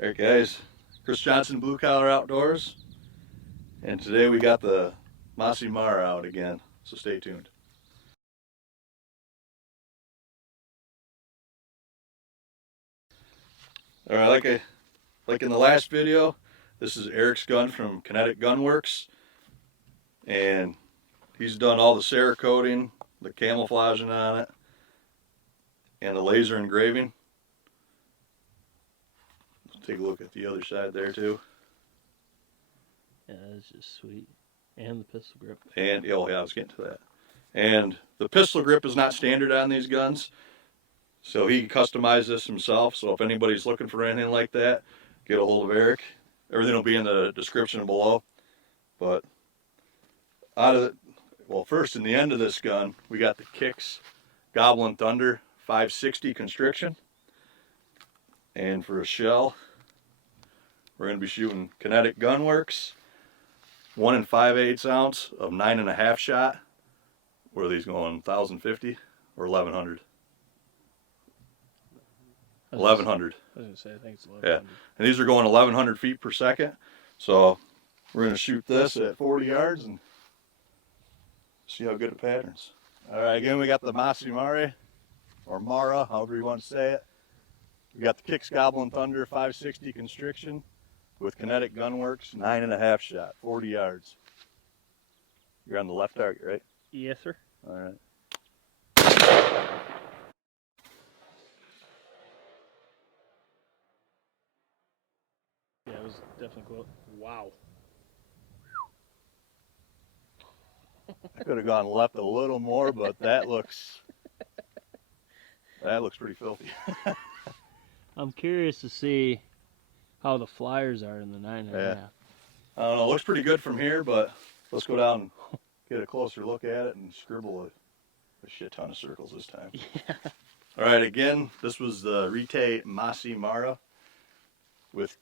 Alright guys, Chris Johnson, Blue Collar Outdoors, and today we got the Masai Mara out again, so stay tuned. Alright, like in the last video, this is Erik's gun from Kinetic Gunwerks, and he's done all the Cerakoting, the camouflaging on it, and the laser engraving. Take a look at the other side there too. Yeah, that's just sweet. And the pistol grip. And oh yeah, I was getting to that. And the pistol grip is not standard on these guns, so he customized this himself. So if anybody's looking for anything like that, get a hold of Erik. Everything will be in the description below. But out of well, first in the end of this gun, we got the Kicks Goblin Thunder 560 Constriction, and for a shell, we're going to be shooting Kinetic Gunwerks 1 5/8 ounce of 9.5 shot. What are these going, 1,050 or 1,100? 1,100. I was going to say, I think it's 1,100. Yeah, and these are going 1,100 feet per second. So we're going to shoot this at 40 yards and see how good it patterns. All right, again, we got the Masai Mara, or Mara, however you want to say it. We got the Kicks Goblin Thunder 560 Constriction with Kinetic Gunwerks 9.5 shot, 40 yards. You're on the left target, right? Yes, sir. All right. Yeah, it was definitely close. Wow. I could have gone left a little more, but that looks pretty filthy. I'm curious to see how the flyers are in the 9.5. Yeah. I don't know, it looks pretty good from here, but let's go down and get a closer look at it and scribble a shit ton of circles this time. Yeah. All right, again, this was the retay Masai Mara with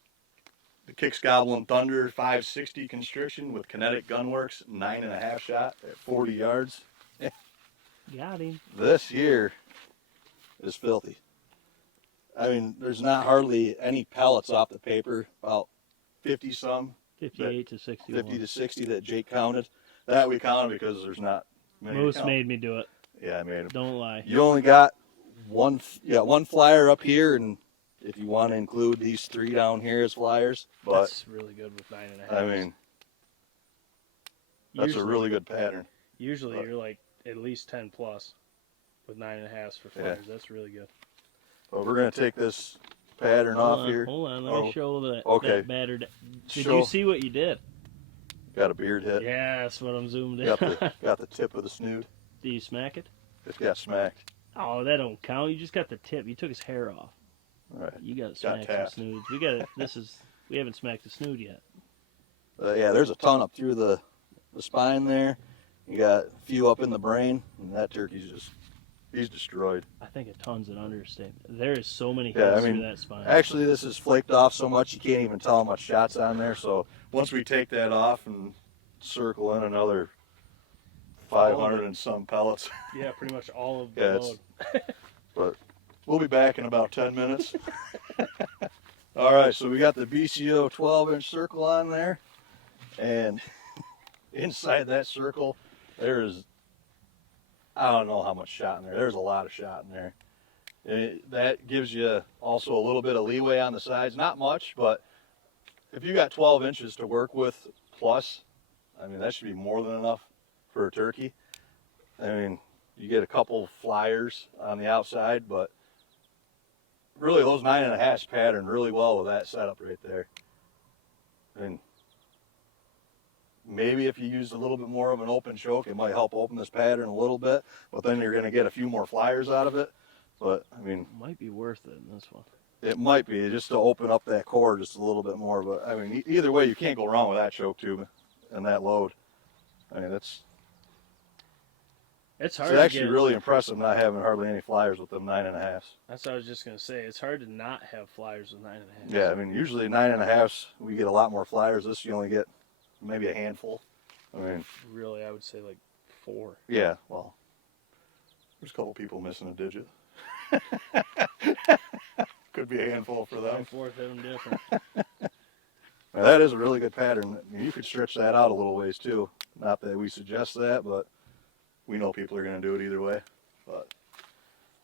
the Kicks Goblin Thunder 560 Constriction with Kinetic Gunwerks 9.5 shot at 40 yards. Got him. This here is filthy. I mean, there's not hardly any pellets off the paper, about 50 some. 58 to 61. 50 to 60 that Jake counted. That we counted because there's not many. Moose made me do it. Yeah, I made him. Don't lie. You only got one flyer up here, and if you want to include these 3 down here as flyers, but That's really good with 9.5. I mean, that's a really good pattern. Usually you're like at least 10 plus with 9.5s for flyers. Yeah. That's really good. But we're gonna take this pattern off here. Hold on, let me show that, okay. that battered. Did you see what you did? Got a beard hit. Yeah, that's what I'm zoomed in. Got the tip of the snoot. Did you smack it? It got smacked. Oh, that don't count. You just got the tip. You took his hair off. All right. You got to smack some snoods. We got it. We haven't smacked the snood yet. Yeah, there's a ton up through the spine there. You got a few up in the brain, and that turkey's he's destroyed. I think a ton's an understatement. There is so many Yeah, hits through that spine. Actually, this is flaked off so much you can't even tell how much shot's on there. So once we take that off and circle in another 500 and some pellets. Yeah, pretty much all of the load. But we'll be back in about 10 minutes. All right, so we got the BCO 12-inch circle on there, and inside that circle there is, I don't know how much shot in there. There's a lot of shot in there. That gives you also a little bit of leeway on the sides. Not much, but if you got 12 inches to work with plus, I mean, that should be more than enough for a turkey. I mean, you get a couple flyers on the outside, but really those 9.5s pattern really well with that setup right there. And maybe if you use a little bit more of an open choke, it might help open this pattern a little bit, but then you're going to get a few more flyers out of it. But I mean, might be worth it in this one. It might be, just to open up that core just a little bit more. But I mean, either way, you can't go wrong with that choke tube and that load. I mean, it's hard. It's actually really impressive not having hardly any flyers with them 9.5s. That's what I was just gonna say. It's hard to not have flyers with 9.5s. Yeah, I mean, usually 9.5s we get a lot more flyers. This you only get maybe a handful. I mean, really, I would say like 4. Yeah, well, there's a couple people missing a digit. could be a handful for them. 24th hit them different. Now, that is a really good pattern. I mean, you could stretch that out a little ways too. Not that we suggest that, but we know people are going to do it either way. But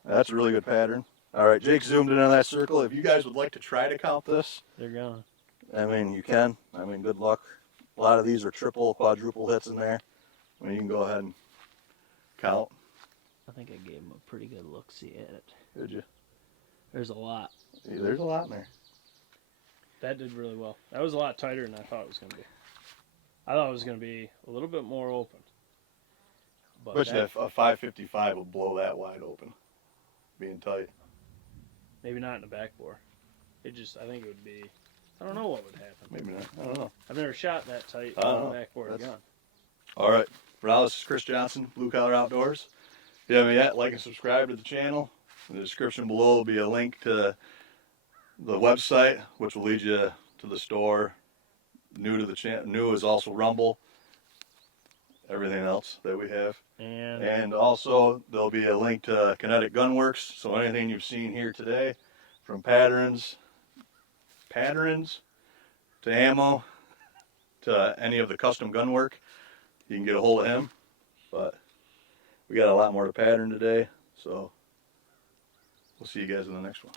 that's a really good pattern. All right, Jake zoomed in on that circle. If you guys would like to try to count this, They're gone. I mean, you can. I mean, good luck. A lot of these are triple, quadruple hits in there. I mean, you can go ahead and count. I think I gave them a pretty good look-see at it. Did you? There's a lot. Yeah, there's a lot in there. That did really well. That was a lot tighter than I thought it was going to be. I thought it was going to be a little bit more open. But a 555 will blow that wide open, being tight. Maybe not in the back bore. It just, I think it would be, I don't know what would happen. Maybe not. I don't know. I've never shot that tight I don't on know. the back bore of a gun. All right. For now, this is Chris Johnson, Blue Collar Outdoors. If you haven't yet, like and subscribe to the channel. In the description below will be a link to the website, which will lead you to the store. New to the channel. New is also Rumble. Everything else that we have. And also, there'll be a link to Kinetic Gunwerks. So anything you've seen here today, from patterns to ammo, to any of the custom gun work, you can get a hold of him. But we got a lot more to pattern today, so we'll see you guys in the next one.